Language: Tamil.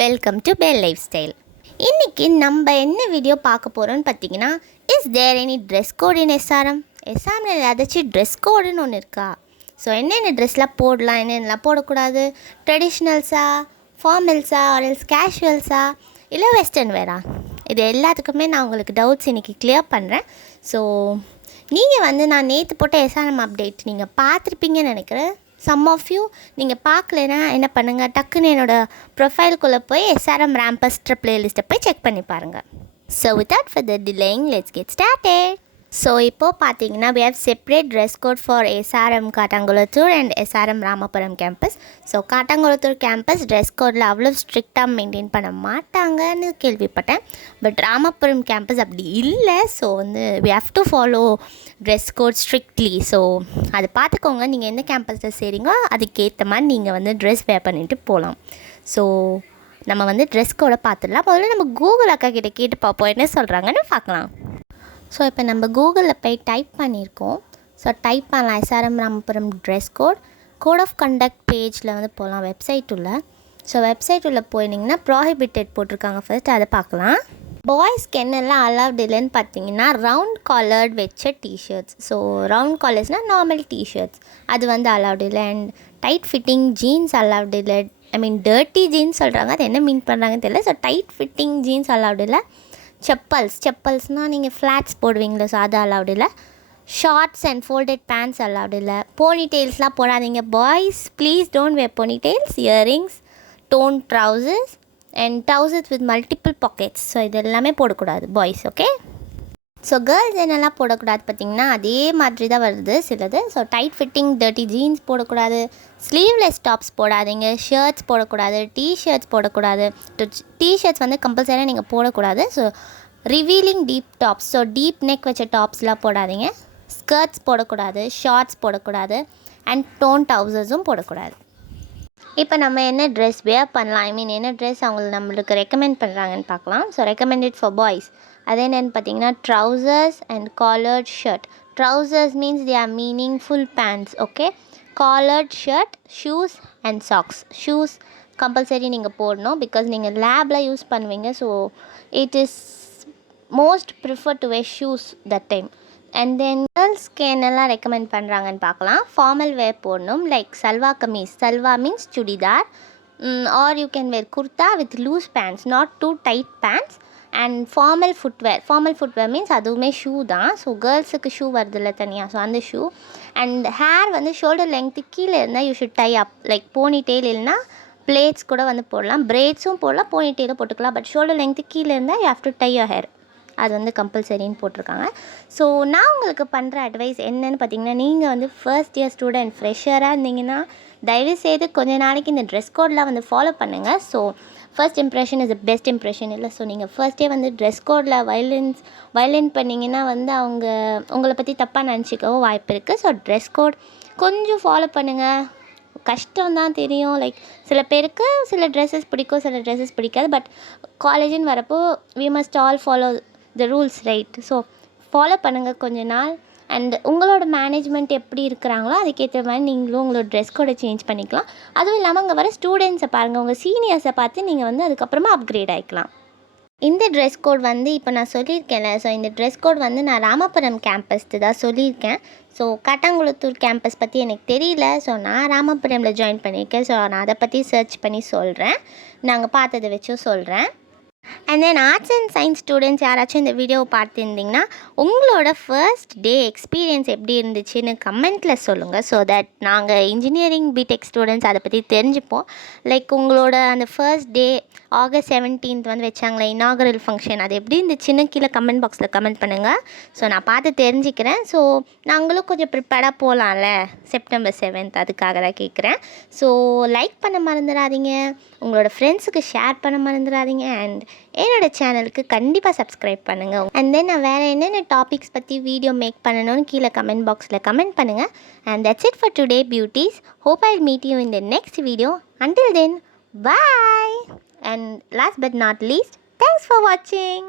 Welcome to bell lifestyle. இன்றைக்கி நம்ம என்ன வீடியோ பார்க்க போகிறோன்னு பார்த்தீங்கன்னா, is there any dress code in SRM? எஸ்ஆர்எம்ல ஏதாச்சும் ட்ரெஸ் கோடுன்னு ஒன்று இருக்கா? ஸோ என்னென்ன ட்ரெஸ்லாம் போடலாம், என்னென்னலாம் போடக்கூடாது, ட்ரெடிஷ்னல்ஸா, ஃபார்மல்ஸா, ஆர்எல்ஸ் கேஷுவல்ஸா, இல்லை வெஸ்டர்ன் வேரா, இது எல்லாத்துக்குமே நான் உங்களுக்கு டவுட்ஸ் இன்றைக்கி கிளியர் பண்ணுறேன். ஸோ நீங்கள் நான் நேற்று போட்ட எஸ்ஆர்எம் அப்டேட் நீங்கள் பார்த்துருப்பீங்கன்னு நினைக்கிறேன். சம் ஆஃப் யூ நீங்கள் பார்க்கலன்னா என்ன பண்ணுங்கள், டக்குன்னு என்னோடய ப்ரொஃபைலுக்குள்ளே போய் எஸ்ஆர்எம் ரேம்பஸ்ட்ர ப்ளேலிஸ்ட்டை போய் செக் பண்ணி பாருங்கள். So without further delaying let's get started. So இப்போது பார்த்தீங்கன்னா we have separate dress code for SRM Kattankulathur and SRM Ramapuram campus. So Kattankulathur campus dress கோடில் அவ்வளோ ஸ்ட்ரிக்டாக மெயின்டைன் பண்ண மாட்டாங்கன்னு கேள்விப்பட்டேன். பட் ராமபுரம் கேம்பஸ் அப்படி இல்லை. So we have to follow dress code strictly. So அது பார்த்துக்கோங்க, நீங்கள் எந்த கேம்பஸில் செய்கிறீங்களோ அதுக்கேற்ற மாதிரி நீங்கள் ட்ரெஸ் வேர் பண்ணிவிட்டு போகலாம். ஸோ நம்ம ட்ரெஸ் கோடை பார்த்துடலாம். முதல்ல நம்ம கூகுள் அக்கா கிட்டே கேட்டு பார்ப்போம் என்ன சொல்கிறாங்கன்னு பார்க்கலாம். ஸோ இப்போ நம்ம கூகுளில் போய் டைப் பண்ணியிருக்கோம். ஸோ டைப் பண்ணலாம் SRM Ramapuram dress code of conduct பேஜில் போகலாம் வெப்சைட் உள்ள. ஸோ வெப்சைட் உள்ள போயிருந்தீங்கன்னா ப்ராஹிபிட்டட் போட்டிருக்காங்க, ஃபர்ஸ்ட் அதை பார்க்கலாம். பாய்ஸ்க்கு என்னெல்லாம் அலவுட் இல்லைன்னு பார்த்தீங்கன்னா, ரவுண்ட் காலர்ட் வச்ச டிஷர்ட்ஸ். ஸோ ரவுண்ட் காலர்ஸ்னால் நார்மல் டிஷர்ட்ஸ், அது அலவுட் இல்லை. And tight fitting jeans allowed இல்லை. டர்ட்டி ஜீன்ஸ் சொல்கிறாங்க, அது என்ன மீன் பண்ணுறாங்கன்னு தெரியல. So tight fitting jeans allowed இல்லை. செப்பல்ஸ்னால் நீங்கள் ஃப்ளாட்ஸ் போடுவீங்களா, ஸோ அது அலவுட் இல்லை. Shorts and folded pants allowed இல்லை. போனி டெயில்ஸ்லாம் போடாதீங்க boys, please don't wear pony tails. Earrings, torn trousers and trousers with multiple pockets, so இது எல்லாமே போடக்கூடாது பாய்ஸ். ஓகே. ஸோ கேர்ள்ஸ் என்னெல்லாம் போடக்கூடாது பார்த்திங்கன்னா அதே மாதிரி தான் வருது சிலது. So tight fitting dirty jeans போடக்கூடாது, ஸ்லீவ்லெஸ் டாப்ஸ் போடாதீங்க, ஷர்ட்ஸ் போடக்கூடாது, டிஷர்ட்ஸ் போடக்கூடாது. டிஷர்ட்ஸ் கம்பல்சரியாக நீங்கள் போடக்கூடாது. So revealing deep tops, so deep neck வச்ச டாப்ஸ்லாம் போடாதீங்க. ஸ்கர்ட்ஸ் போடக்கூடாது, ஷார்ட்ஸ் போடக்கூடாது, அண்ட் டோன் ட்ரவுசர்ஸும் போடக்கூடாது. இப்போ நம்ம என்ன ட்ரெஸ் வேர் பண்ணலாம், என்ன ட்ரெஸ் நம்மளுக்கு ரெக்கமெண்ட் பண்ணுறாங்கன்னு பார்க்கலாம். ஸோ ரெக்கமெண்டட் ஃபார் பாய்ஸ் அது என்னென்னு பார்த்தீங்கன்னா trousers and collared shirt. Trousers means they are meaningful pants. Okay. Collared shirt, shoes and socks. Shoes compulsory நீங்கள் போடணும், பிகாஸ் நீங்கள் லேபில் யூஸ் பண்ணுவீங்க. So it is most prefer to wear shoes that time. And then கேர்ள்ஸ்க்கு என்னெல்லாம் ரெக்கமெண்ட் பண்ணுறாங்கன்னு பார்க்கலாம். ஃபார்மல் வேர் போடணும், like salwar kameez. Salwar means churidar. Or you can wear kurta with loose pants, not too tight pants. And formal footwear means அதுவுமே ஷூ தான். ஸோ கேர்ள்ஸுக்கு ஷூ வருதில்ல தனியாக, ஸோ அந்த shoe. And hair shoulder length கீழே இருந்தால் you should tie up, like pony tail இல்லைனா பிளேட்ஸ் கூட போடலாம். பிரேட்ஸும் போடலாம், போனி டெயிலும் போட்டுக்கலாம். பட் ஷோல்டர் லெங்க்த்து கீழே இருந்தால் you have to tie your hair, அது கம்பல்சரின்னு போட்டிருக்காங்க. ஸோ நான் உங்களுக்கு பண்ணுற அட்வைஸ் என்னென்னு பார்த்தீங்கன்னா, நீங்கள் ஃபர்ஸ்ட் இயர் ஸ்டூடெண்ட் ஃப்ரெஷராக இருந்தீங்கன்னா தயவுசெய்து கொஞ்ச நாளைக்கு இந்த ட்ரெஸ் கோடெலாம் ஃபாலோ பண்ணுங்கள். So first impression is best impression இல்லை. ஸோ நீங்கள் ஃபர்ஸ்டே ட்ரெஸ் கோடில் வயலின் பண்ணிங்கன்னா அவங்க உங்களை பற்றி தப்பாக நினச்சிக்கவும் வாய்ப்பு இருக்குது. ஸோ ட்ரெஸ் கோட் கொஞ்சம் ஃபாலோ பண்ணுங்கள். கஷ்டம்தான் தெரியும், லைக் சில பேருக்கு சில ட்ரெஸ்ஸஸ் பிடிக்கும், சில ட்ரெஸ்ஸஸ் பிடிக்காது. பட் காலேஜுன்னு வரப்போ we must all follow the rules, right? So follow பண்ணுங்கள் கொஞ்ச நாள். அண்ட் உங்களோட மேனேஜ்மெண்ட் எப்படி இருக்கிறாங்களோ அதுக்கேற்ற மாதிரி நீங்களும் உங்களோட ட்ரெஸ் கோடை சேஞ்ச் பண்ணிக்கலாம். அதுவும் இல்லாமல் அங்கே வர ஸ்டூடெண்ட்ஸை பாருங்கள், உங்கள் சீனியர்ஸை பார்த்து நீங்கள் அதுக்கப்புறமா அப்கிரேட் ஆகிக்கலாம். இந்த ட்ரெஸ் கோட் இப்போ நான் சொல்லியிருக்கேன்ல. ஸோ இந்த ட்ரெஸ் கோட் நான் ராமபுரம் கேம்பஸ்க்கு தான் சொல்லியிருக்கேன். ஸோ காட்டாங்குளத்தூர் கேம்பஸ் பற்றி எனக்கு தெரியல. ஸோ நான் ராமபுரமில் ஜாயின் பண்ணியிருக்கேன். ஸோ நான் அதை பற்றி சர்ச் பண்ணி சொல்கிறேன், நாங்கள் பார்த்ததை வச்சும் சொல்கிறேன். And then arts and science students யாராச்சும் இந்த வீடியோவை பார்த்துருந்திங்கன்னா உங்களோட ஃபர்ஸ்ட் டே எக்ஸ்பீரியன்ஸ் எப்படி இருந்துச்சுன்னு கமெண்ட்டில் சொல்லுங்கள். ஸோ தட் நாங்கள் இன்ஜினியரிங் பிடெக் ஸ்டூடெண்ட்ஸ் அதை பற்றி தெரிஞ்சுப்போம். லைக் உங்களோட அந்த ஃபர்ஸ்ட் டே August 17th வச்சாங்களே இனாகரல் ஃபங்க்ஷன், அது எப்படி இருந்துச்சுன்னு கீழே கமெண்ட் பாக்ஸில் கமெண்ட் பண்ணுங்கள். ஸோ நான் பார்த்து தெரிஞ்சுக்கிறேன். ஸோ நாங்களும் கொஞ்சம் ப்ரிப்பேர்டாக போகலாம்ல September 7th, அதுக்காக தான் கேட்குறேன். ஸோ லைக் பண்ண மறந்துடாதீங்க, உங்களோட ஃப்ரெண்ட்ஸுக்கு ஷேர் பண்ண மறந்துடாதீங்க. அண்ட் என்னோடய சேனலுக்கு கண்டிப்பாக சப்ஸ்கிரைப் பண்ணுங்கள். அண்ட் தென் நான் வேறு என்னென்ன டாபிக்ஸ் பற்றி வீடியோ மேக் பண்ணணும்னு கீழே கமெண்ட் பாக்ஸில் கமெண்ட் பண்ணுங்கள். And that's it for today beauties. Hope I meet you in the next video. Until then, bye. And last but not least, thanks for watching.